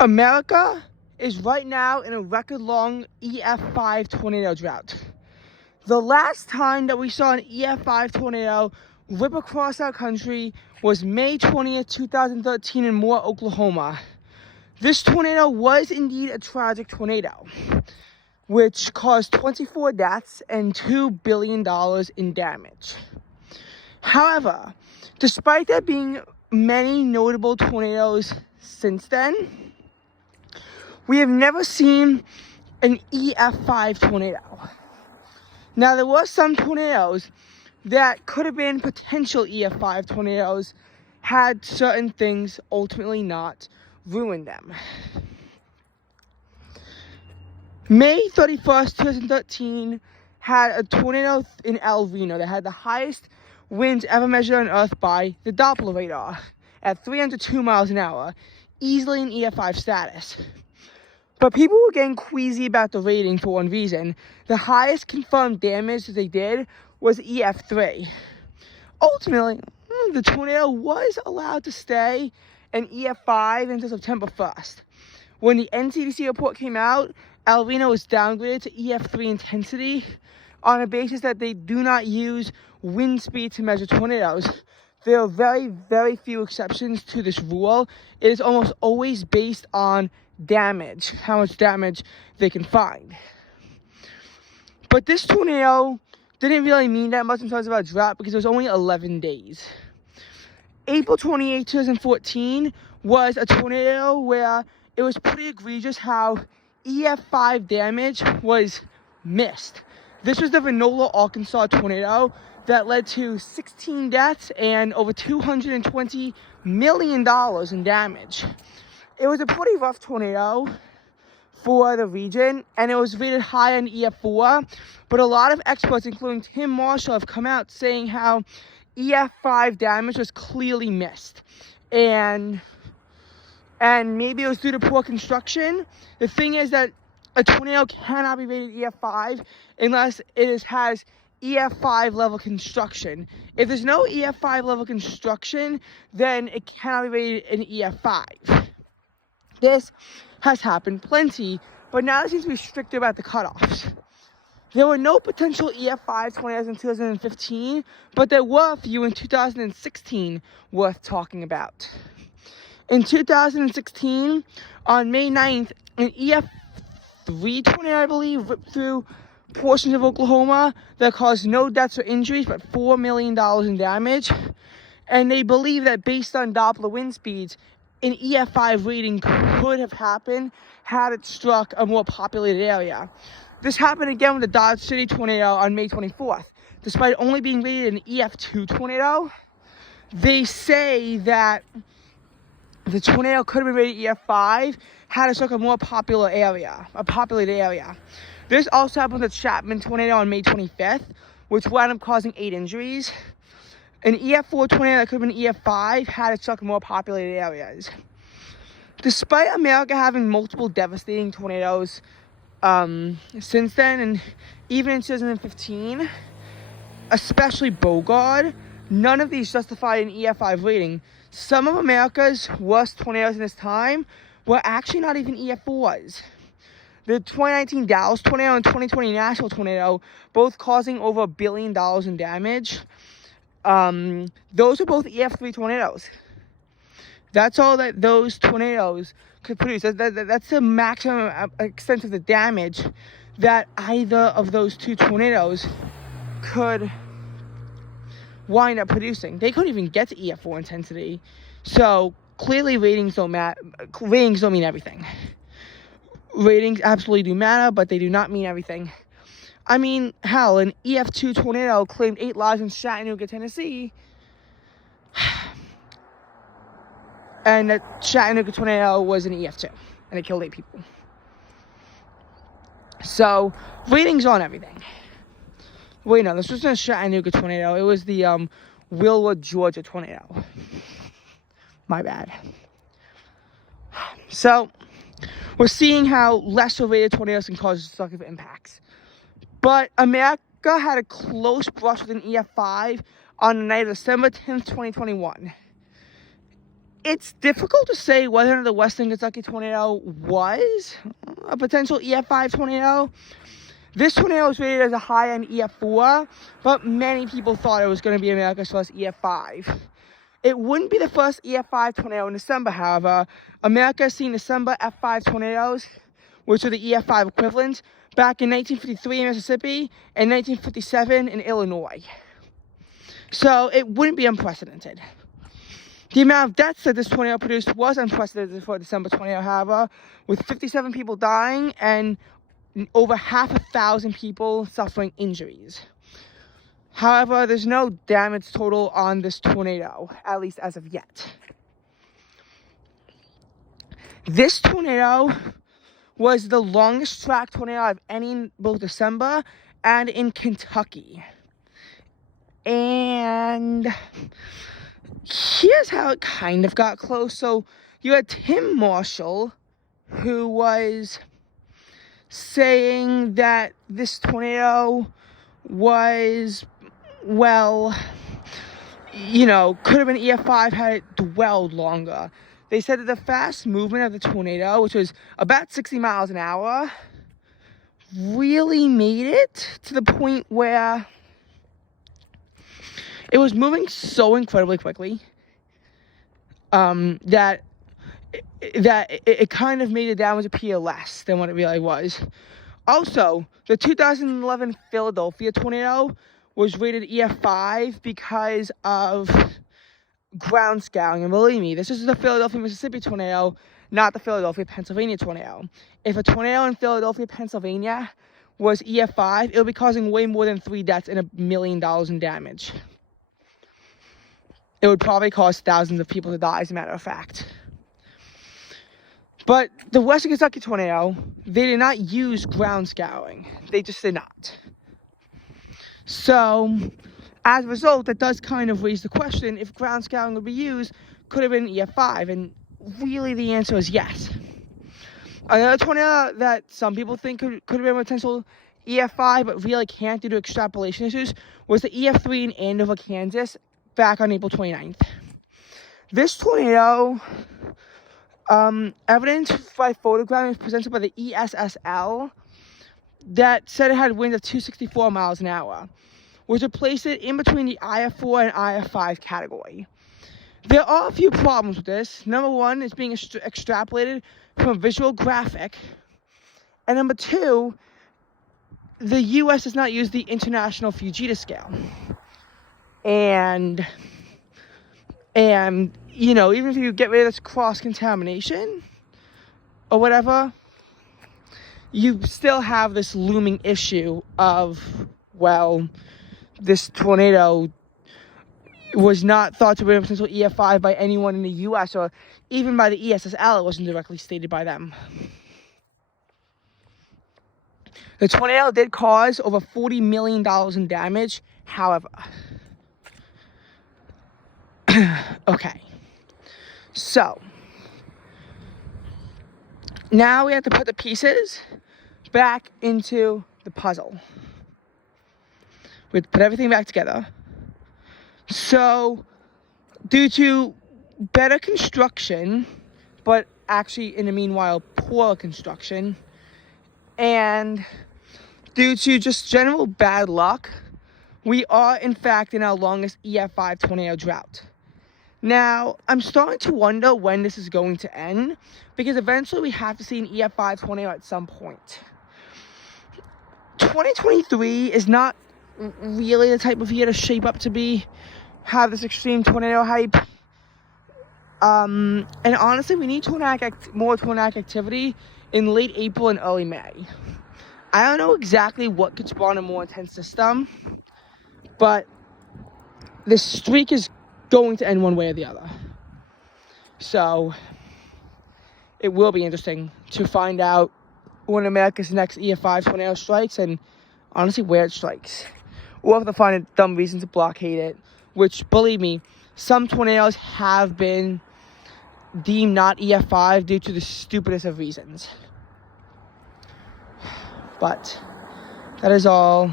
America is right now in a record-long EF5 tornado drought. The last time that we saw an EF5 tornado rip across our country was May 20th, 2013 in Moore, Oklahoma. This tornado was indeed a tragic tornado, which caused 24 deaths and $2 billion in damage. However, despite there being many notable tornadoes since then, we have never seen an EF5 tornado. Now, there were some tornadoes that could have been potential EF5 tornadoes had certain things ultimately not ruined them. May 31st, 2013 had a tornado in El Reno that had the highest winds ever measured on Earth by the Doppler radar at 302 miles an hour, easily in EF5 status. But people were getting queasy about the rating for one reason. The highest confirmed damage that they did was EF3. Ultimately, the tornado was allowed to stay in EF5 until September 1st. When the NCDC report came out, El Reno was downgraded to EF3 intensity on a basis that they do not use wind speed to measure tornadoes. There are very, very few exceptions to this rule. It is almost always based on damage, how much damage they can find. But this tornado didn't really mean that much in terms of our drought because it was only 11 days. April 28, 2014 was a tornado where it was pretty egregious how EF5 damage was missed. This was the Venola, Arkansas tornado that led to 16 deaths and over $220 million in damage. It was a pretty rough tornado for the region, and it was rated high on EF4, but a lot of experts, including Tim Marshall, have come out saying how EF5 damage was clearly missed. And maybe it was due to poor construction. The thing is that a tornado cannot be rated EF5 unless it has EF5 level construction. If there's no EF5 level construction, then it cannot be rated an EF5. This has happened plenty, but now it seems to be stricter about the cutoffs. There were no potential EF5 tornadoes in 2015, but there were a few in 2016 worth talking about. In 2016, on May 9th, an EF3 tornado, I believe, ripped through portions of Oklahoma that caused no deaths or injuries, but $4 million in damage. And they believe that based on Doppler wind speeds, an EF5 rating could have happened had it struck a more populated area. This happened again with the Dodge City tornado on May 24th. Despite only being rated an EF2 tornado, they say that the tornado could have been rated EF5 had it struck a more populated area. This also happened with the Chapman tornado on May 25th, which wound up causing 8 injuries. An EF4 tornado that could have been EF5 had it struck in more populated areas. Despite America having multiple devastating tornadoes since then, and even in 2015, especially Bogard, none of these justified an EF5 rating. Some of America's worst tornadoes in this time were actually not even EF4s. The 2019 Dallas tornado and 2020 Nashville tornado, both causing over $1 billion in damage. Those are both EF3 tornadoes. That's all that those tornadoes could produce. That's the maximum extent of the damage that either of those two tornadoes could wind up producing. They couldn't even get to EF4 intensity. So clearly ratings don't mean everything. Ratings absolutely do matter, but they do not mean everything. I mean, hell, an EF2 tornado claimed 8 lives in Chattanooga, Tennessee. And the Chattanooga tornado was an EF2, and it killed 8 people. So, ratings on everything. Wait, no, this wasn't a Chattanooga tornado. It was the Willwood, Georgia tornado. My bad. So, we're seeing how lesser rated tornadoes can cause destructive impacts. But America had a close brush with an EF5 on the night of December 10th, 2021. It's difficult to say whether or not the Western Kentucky tornado was a potential EF5 tornado. This tornado was rated as a high-end EF4, but many people thought it was going to be America's first EF5. It wouldn't be the first EF5 tornado in December, however. America has seen December F5 tornadoes, which are the EF5 equivalent, back in 1953 in Mississippi and 1957 in Illinois. So it wouldn't be unprecedented. The amount of deaths that this tornado produced was unprecedented for a December tornado, however, with 57 people dying and over 500,000 people suffering injuries. However, there's no damage total on this tornado, at least as of yet. This tornado was the longest track tornado of any in both December and in Kentucky. And here's how it kind of got close. So you had Tim Marshall, who was saying that this tornado was, well, you know, could have been EF5 had it dwelled longer. They said that the fast movement of the tornado, which was about 60 miles an hour, really made it to the point where it was moving so incredibly quickly that it kind of made the damage appear less than what it really was. Also, the 2011 Philadelphia tornado was rated EF5 because of ground scouring. And believe me, this is the Philadelphia, Mississippi tornado, not the Philadelphia, Pennsylvania tornado. If a tornado in Philadelphia, Pennsylvania was EF5, it would be causing way more than 3 deaths and $1 million in damage. It would probably cause thousands of people to die, as a matter of fact. But the Western Kentucky tornado, they did not use ground scouring. They just did not. So, as a result, that does kind of raise the question, if ground scouring would be used, could have been EF5? And really the answer is yes. Another tornado that some people think could have been a potential EF5, but really can't due to extrapolation issues, was the EF3 in Andover, Kansas, back on April 29th. This tornado, evidence by photographing was presented by the ESSL that said it had winds of 264 miles an hour, which would place it in between the IF4 and IF5 category. There are a few problems with this. Number one, it's being extrapolated from a visual graphic. And number two, the U.S. does not use the International Fujita scale. And you know, even if you get rid of this cross-contamination or whatever, you still have this looming issue of, well, this tornado was not thought to be a potential EF5 by anyone in the U.S. or even by the ESSL. It wasn't directly stated by them. The tornado did cause over $40 million in damage, however. Okay. So, now we have to put the pieces back into the puzzle. We have to put everything back together. So, due to better construction, but actually in the meanwhile poor construction, and due to just general bad luck, we are in fact in our longest EF5 tornado drought. Now, I'm starting to wonder when this is going to end, because eventually we have to see an EF5 tornado at some point. 2023 is not really the type of year to shape up to have this extreme tornado hype. And honestly, we need more tornadic activity in late April and early May. I don't know exactly what could spawn a more intense system, but this streak is going to end one way or the other. So, it will be interesting to find out when America's next EF5 tornado strikes, and honestly, where it strikes. We'll have to find a dumb reason to blockade it, which, believe me, some tornadoes have been deemed not EF5 due to the stupidest of reasons. But that is all.